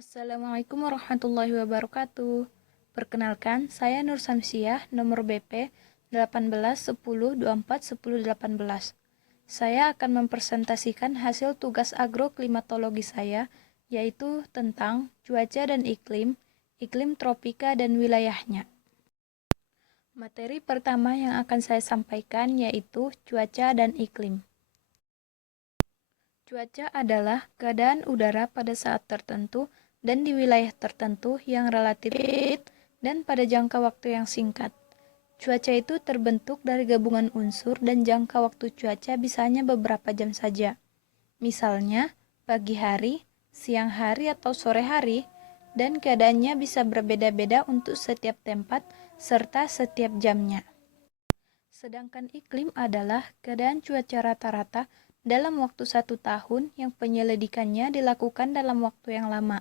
Assalamualaikum warahmatullahi wabarakatuh. Perkenalkan, saya Nur Samsiah, nomor BP 18 10 24 10 18. Saya akan mempresentasikan hasil tugas agroklimatologi saya, yaitu tentang cuaca dan iklim tropika dan wilayahnya. Materi pertama yang akan saya sampaikan yaitu cuaca dan iklim. Cuaca adalah keadaan udara pada saat tertentu dan di wilayah tertentu yang relatif dan pada jangka waktu yang singkat. Cuaca itu terbentuk dari gabungan unsur dan jangka waktu cuaca bisa hanya beberapa jam saja. Misalnya, pagi hari, siang hari atau sore hari, dan keadaannya bisa berbeda-beda untuk setiap tempat serta setiap jamnya. Sedangkan iklim adalah keadaan cuaca rata-rata dalam waktu 1 tahun yang penyelidikannya dilakukan dalam waktu yang lama,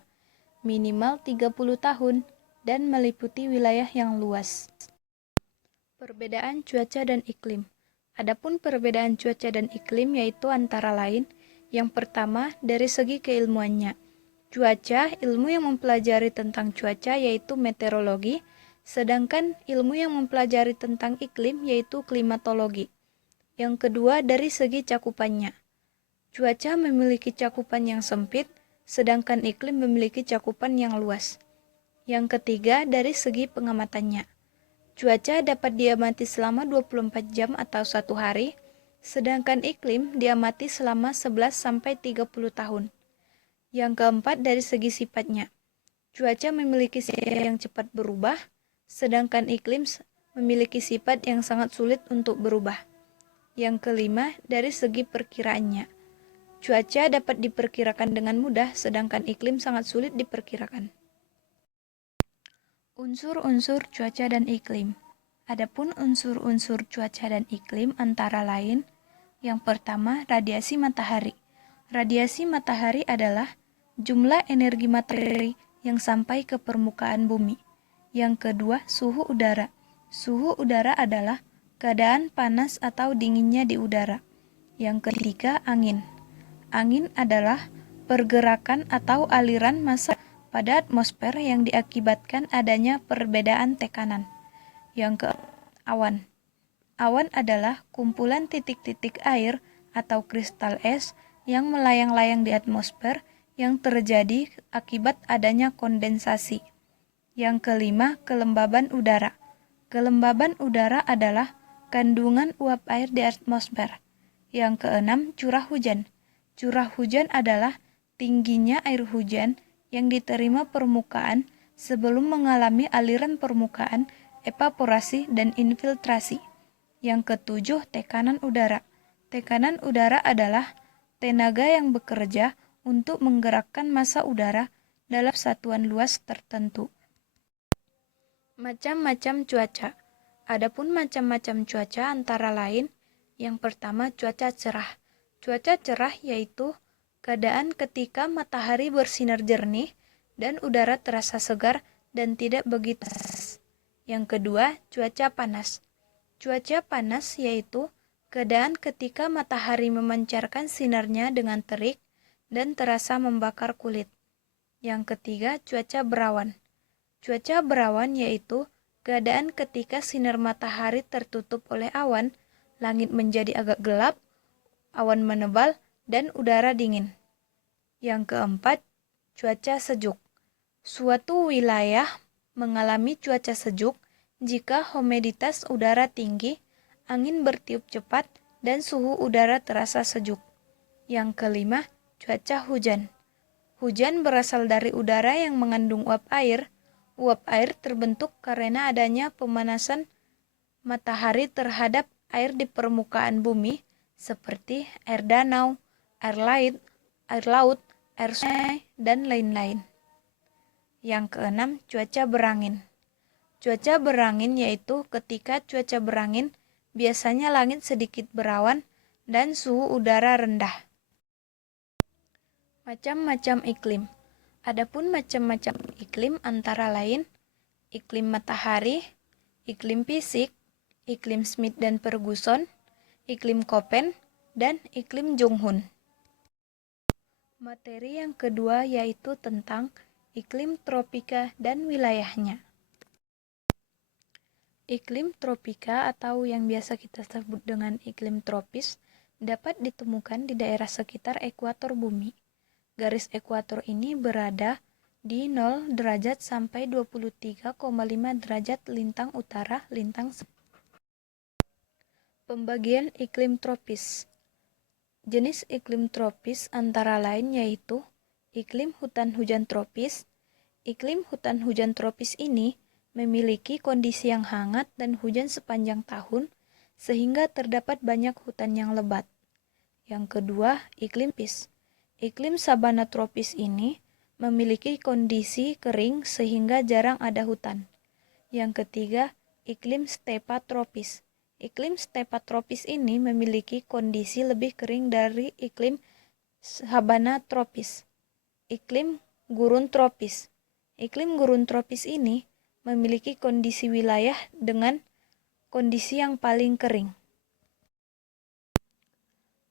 minimal 30 tahun, dan meliputi wilayah yang luas. Perbedaan cuaca dan iklim. Adapun perbedaan cuaca dan iklim yaitu antara lain, yang pertama dari segi keilmuannya. Cuaca, ilmu yang mempelajari tentang cuaca yaitu meteorologi, sedangkan ilmu yang mempelajari tentang iklim yaitu klimatologi. Yang kedua dari segi cakupannya. Cuaca memiliki cakupan yang sempit, sedangkan iklim memiliki cakupan yang luas. Yang ketiga dari segi pengamatannya. Cuaca dapat diamati selama 24 jam atau 1 hari, sedangkan iklim diamati selama 11-30 tahun. Yang keempat dari segi sifatnya. Cuaca memiliki sifat yang cepat berubah, sedangkan iklim memiliki sifat yang sangat sulit untuk berubah. Yang kelima dari segi perkiraannya. Cuaca dapat diperkirakan dengan mudah, sedangkan iklim sangat sulit diperkirakan. Unsur-unsur cuaca dan iklim. Adapun unsur-unsur cuaca dan iklim antara lain, yang pertama radiasi matahari. Radiasi matahari adalah jumlah energi matahari yang sampai ke permukaan bumi. Yang kedua, suhu udara. Suhu udara adalah keadaan panas atau dinginnya di udara. Yang ketiga, angin. Angin adalah pergerakan atau aliran massa pada atmosfer yang diakibatkan adanya perbedaan tekanan. Yang keempat, awan. Awan adalah kumpulan titik-titik air atau kristal es yang melayang-layang di atmosfer yang terjadi akibat adanya kondensasi. Yang kelima, kelembaban udara. Kelembaban udara adalah kandungan uap air di atmosfer. Yang keenam, curah hujan. Curah hujan adalah tingginya air hujan yang diterima permukaan sebelum mengalami aliran permukaan, evaporasi, dan infiltrasi. Yang ketujuh, tekanan udara. Tekanan udara adalah tenaga yang bekerja untuk menggerakkan massa udara dalam satuan luas tertentu. Macam-macam cuaca. Adapun macam-macam cuaca antara lain, yang pertama cuaca cerah. Cuaca cerah yaitu keadaan ketika matahari bersinar jernih dan udara terasa segar dan tidak begitu panas. Yang kedua, cuaca panas. Cuaca panas yaitu keadaan ketika matahari memancarkan sinarnya dengan terik dan terasa membakar kulit. Yang ketiga, cuaca berawan. Cuaca berawan yaitu keadaan ketika sinar matahari tertutup oleh awan, langit menjadi agak gelap, awan menebal, dan udara dingin. Yang keempat, cuaca sejuk. Suatu wilayah mengalami cuaca sejuk jika humiditas udara tinggi, angin bertiup cepat, dan suhu udara terasa sejuk. Yang kelima, cuaca hujan. Hujan berasal dari udara yang mengandung uap air. Uap air terbentuk karena adanya pemanasan matahari terhadap air di permukaan bumi, seperti air danau, air laut, air sungai, dan lain-lain. Yang keenam, cuaca berangin. Cuaca berangin yaitu ketika cuaca berangin, biasanya langit sedikit berawan dan suhu udara rendah. Macam-macam iklim. Adapun macam-macam iklim antara lain, iklim matahari, iklim fisik, iklim Smith dan Ferguson, iklim Köppen, dan iklim Junghun. Materi yang kedua yaitu tentang iklim tropika dan wilayahnya. Iklim tropika atau yang biasa kita sebut dengan iklim tropis dapat ditemukan di daerah sekitar ekuator bumi. Garis ekuator ini berada di 0 derajat sampai 23,5 derajat lintang utara lintang. Pembagian iklim tropis. Jenis iklim tropis antara lain yaitu iklim hutan hujan tropis. Iklim hutan hujan tropis ini memiliki kondisi yang hangat dan hujan sepanjang tahun, sehingga terdapat banyak hutan yang lebat. Yang kedua, iklim tropis. Iklim sabana tropis ini memiliki kondisi kering sehingga jarang ada hutan. Yang ketiga, iklim stepa tropis. Iklim stepa tropis ini memiliki kondisi lebih kering dari iklim sabana tropis. Iklim gurun tropis. Iklim gurun tropis ini memiliki kondisi wilayah dengan kondisi yang paling kering.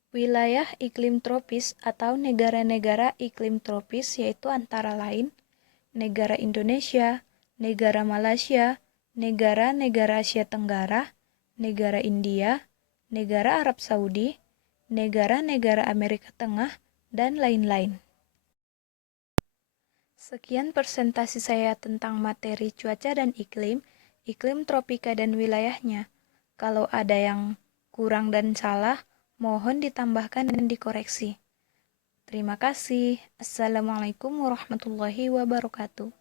Wilayah iklim tropis atau negara-negara iklim tropis yaitu antara lain negara Indonesia, negara Malaysia, negara-negara Asia Tenggara, negara India, negara Arab Saudi, negara-negara Amerika Tengah, dan lain-lain. Sekian presentasi saya tentang materi cuaca dan iklim tropika dan wilayahnya. Kalau ada yang kurang dan salah, mohon ditambahkan dan dikoreksi. Terima kasih. Assalamualaikum warahmatullahi wabarakatuh.